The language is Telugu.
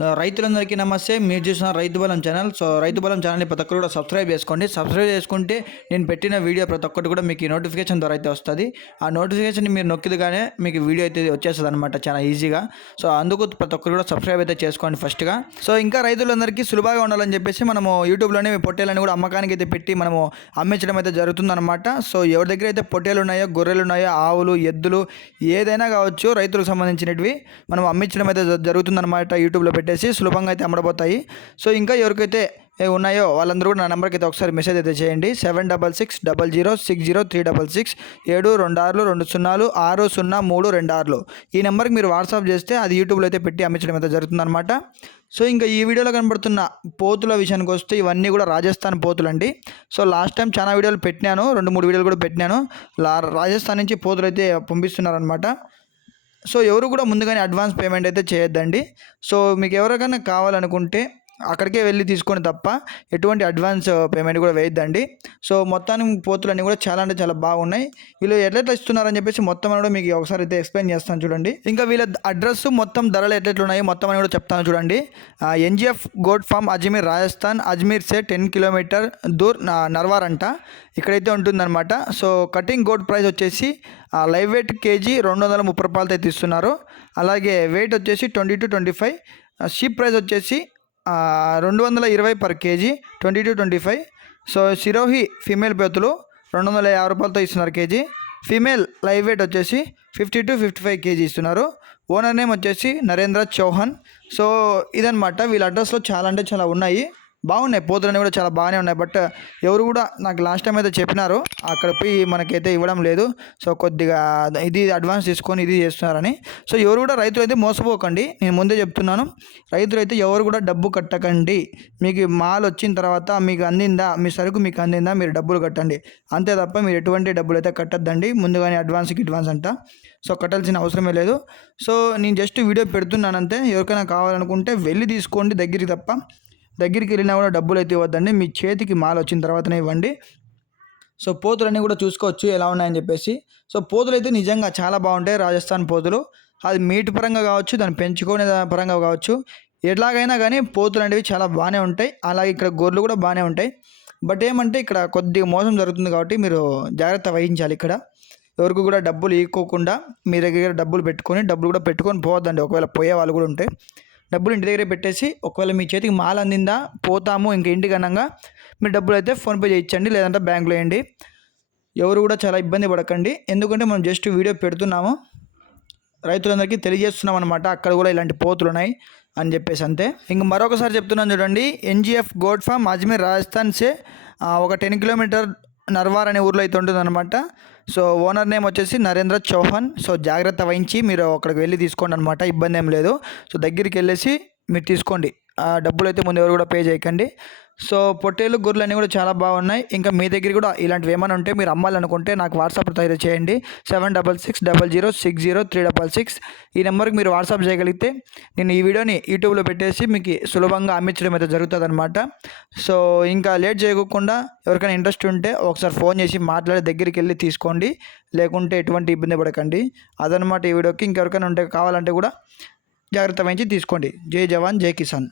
రైతులందరికీ నమస్తే. మీరు చూసిన రైతు బలం ఛానల్. సో రైతు బలం ఛానల్ని ప్రతి ఒక్కరు కూడా సబ్స్క్రైబ్ చేసుకోండి. సబ్స్క్రైబ్ చేసుకుంటే నేను పెట్టిన వీడియో ప్రతి ఒక్కటి కూడా మీకు నోటిఫికేషన్ ద్వారా అయితే వస్తుంది. ఆ నోటిఫికేషన్ మీరు నొక్కిదిగానే మీకు వీడియో అయితే వచ్చేస్తుంది అనమాట చాలా ఈజీగా. సో అందుకు ప్రతి ఒక్కరు కూడా సబ్స్క్రైబ్ అయితే చేసుకోండి ఫస్ట్గా సో ఇంకా రైతులందరికీ సులభంగా ఉండాలని చెప్పేసి మనము యూట్యూబ్లోనే పొట్టేలని కూడా అమ్మకానికి అయితే పెట్టి మనము అమ్మించడం అయితే జరుగుతుందన్నమాట. సో ఎవరి దగ్గర అయితే పొట్టేలు ఉన్నాయో గొర్రెలు ఉన్నాయో ఆవులు ఎద్దులు ఏదైనా కావచ్చు రైతులకు సంబంధించినవి మనం అమ్మించడం అయితే జరుగుతుందనమాట యూట్యూబ్లో యూట్యూబ్లో పెట్టేసి సులభంగా అయితే అమ్మడబోతాయి సో ఇంకా ఎవరికైతే ఉన్నాయో వాళ్ళందరూ కూడా నా నెంబర్కి అయితే ఒకసారి మెసేజ్ అయితే చేయండి. Seven double six double zero six zero three double six ఏడు రెండు ఆరులు రెండు సున్నాలు ఆరు సున్నా మూడు రెండు ఆరులు. ఈ నెంబర్కి మీరు వాట్సాప్ చేస్తే అది యూట్యూబ్లో అయితే పెట్టి అమ్మించడం అయితే జరుగుతుందన్నమాట. సో ఇంకా ఈ వీడియోలో కనబడుతున్న పోతుల విషయానికి వస్తే ఇవన్నీ కూడా రాజస్థాన్ పోతులు అండి సో లాస్ట్ టైం చాలా వీడియోలు పెట్టినాను రెండు మూడు వీడియోలు కూడా పెట్టినాను. లా రాజస్థాన్ నుంచి పోతులు అయితే పంపిస్తున్నారనమాట సో ఎవరు కూడా ముందుగానే అడ్వాన్స్ పేమెంట్ అయితే చేయొద్దండి. సో మీకు ఎవరికైనా కావాలనుకుంటే అక్కడికే వెళ్ళి తీసుకొని తప్ప ఎటువంటి అడ్వాన్స్ పేమెంట్ uh, కూడా వేయద్దండి. సో మొత్తానికి పోతులన్నీ కూడా చాలా అంటే చాలా బాగున్నాయి. వీళ్ళు ఎట్లెట్లా ఇస్తున్నారని చెప్పేసి మొత్తం అని కూడా మీకు ఒకసారి అయితే ఎక్స్ప్లెయిన్ చేస్తాను చూడండి. ఇంకా వీళ్ళ అడ్రస్ మొత్తం ధరలు ఎట్లెట్లు ఉన్నాయి మొత్తం అని కూడా చెప్తాను చూడండి. N G F goat farm Ajmer Rajasthan Ajmer సే టెన్ కిలోమీటర్ దూర్ నర్వార్ అంట. ఇక్కడైతే ఉంటుందన్నమాట. సో కటింగ్ గోడ్ ప్రైస్ వచ్చేసి లైవ్ వెయిట్ కేజీ రెండు వందల ముప్పై రూపాయలతో అయితే ఇస్తున్నారు. అలాగే వెయిట్ వచ్చేసి twenty two twenty five. Sheep price వచ్చేసి రెండు వందల ఇరవై per K G twenty two twenty five. So Sirohi female బెత్తులు రెండు వందల యాభై రూపాయలతో ఇస్తున్నారు K G. Female live weight వచ్చేసి fifty two fifty five K G ఇస్తున్నారు. ఓనర్ నేమ్ వచ్చేసి నరేంద్ర చౌహాన్. సో ఇదనమాట వీళ్ళ అడ్రస్లో చాలా అంటే చాలా ఉన్నాయి. బాగున్నాయి. పోతులన్నీ కూడా చాలా బాగానే ఉన్నాయి. బట్ ఎవరు కూడా నాకు లాస్ట్ టైం అయితే చెప్పినారు. అక్కడ పోయి మనకైతే ఇవ్వడం లేదు. సో కొద్దిగా ఇది అడ్వాన్స్ తీసుకొని ఇది చేస్తున్నారని. సో ఎవరు కూడా రైతులు అయితే మోసపోకండి. నేను ముందే చెప్తున్నాను. రైతులు అయితే ఎవరు కూడా డబ్బు కట్టకండి. మీకు మాల్ వచ్చిన తర్వాత మీకు అందిందా మీ సరుకు మీకు అందిందా మీరు డబ్బులు కట్టండి. అంతే తప్ప మీరు ఎటువంటి డబ్బులు అయితే కట్టద్దండి. ముందుగానే అడ్వాన్స్కి అడ్వాన్స్ అంట. సో కట్టాల్సిన అవసరమే లేదు. సో నేను జస్ట్ వీడియో పెడుతున్నానంతే. ఎవరికైనా కావాలనుకుంటే వెళ్ళి తీసుకోండి దగ్గరికి తప్ప. దగ్గరికి వెళ్ళినా కూడా డబ్బులు అయితే ఇవ్వద్దండి. మీ చేతికి మాల వచ్చిన తర్వాతనే ఇవ్వండి. సో పోతులన్నీ కూడా చూసుకోవచ్చు. ఎలా ఉన్నాయని చెప్పేసి. సో పోతులు అయితే నిజంగా చాలా బాగుంటాయి. రాజస్థాన్ పోతులు. అది మీటు పరంగా కావచ్చు దాన్ని పెంచుకునే పరంగా కావచ్చు. ఎట్లాగైనా కానీ పోతులు అనేవి చాలా బాగానే ఉంటాయి. అలాగే ఇక్కడ గొర్రెలు కూడా బాగానే ఉంటాయి. బట్ ఏమంటే ఇక్కడ కొద్దిగా మోసం జరుగుతుంది కాబట్టి మీరు జాగ్రత్త వహించాలి ఇక్కడ. ఎవరికి కూడా డబ్బులు ఈక్కోకుండా మీ దగ్గర డబ్బులు పెట్టుకొని డబ్బులు కూడా పెట్టుకొని పోవద్దండి. ఒకవేళ పోయే వాళ్ళు కూడా ఉంటే. డబ్బులు ఇంటి దగ్గరే పెట్టేసి ఒకవేళ మీ చేతికి మాల అందిందా పోతాము ఇంక ఇంటికి అనగా మీ డబ్బులు అయితే ఫోన్పే చేయించండి లేదంటే బ్యాంకులో వేయండి. ఎవరు కూడా చాలా ఇబ్బంది పడకండి. ఎందుకంటే మనం జస్ట్ వీడియో పెడుతున్నాము. రైతులందరికీ తెలియజేస్తున్నాం అనమాట అక్కడ కూడా ఇలాంటి పోతులు ఉన్నాయి అని చెప్పేసి అంతే. ఇంక మరొకసారి చెప్తున్నాను చూడండి N G F goat farm Ajmer Rajasthan సే ఒక టెన్ కిలోమీటర్ నర్వార్ అనే ఊర్లో అయితే ఉంటుందన్నమాట. సో ఓనర్ నేమ్ వచ్చేసి నరేంద్ర చౌహాన్. సో జాగ్రత్త వహించి మీరు అక్కడికి వెళ్ళి తీసుకోండి అనమాట ఇబ్బంది ఏం లేదు. సో దగ్గరికి వెళ్ళేసి మీరు తీసుకోండి. ఆ డబ్బులు అయితే ముందు ఎవరు కూడా పే చేయకండి. సో పొట్టేలు గొర్రెలు అన్నీ కూడా చాలా బాగున్నాయి. ఇంకా మీ దగ్గర కూడా ఇలాంటివి ఏమైనా ఉంటే మీరు అమ్మాలనుకుంటే నాకు వాట్సాప్ తయారు చేయండి. Seven double six double zero six zero three double six. ఈ నెంబర్కి మీరు వాట్సాప్ చేయగలిగితే నేను ఈ వీడియోని యూట్యూబ్లో పెట్టేసి మీకు సులభంగా అమ్మించడం అయితే జరుగుతుంది అనమాట సో ఇంకా లేట్ చేయకుండా ఎవరికైనా ఇంట్రెస్ట్ ఉంటే ఒకసారి ఫోన్ చేసి మాట్లాడి దగ్గరికి వెళ్ళి తీసుకోండి. లేకుంటే ఎటువంటి ఇబ్బంది పడకండి. అదనమాట ఈ వీడియోకి. ఇంకెవరికైనా ఉంటే కావాలంటే కూడా జాగ్రత్త వహించి తీసుకోండి. జై జవాన్ జై కిసాన్.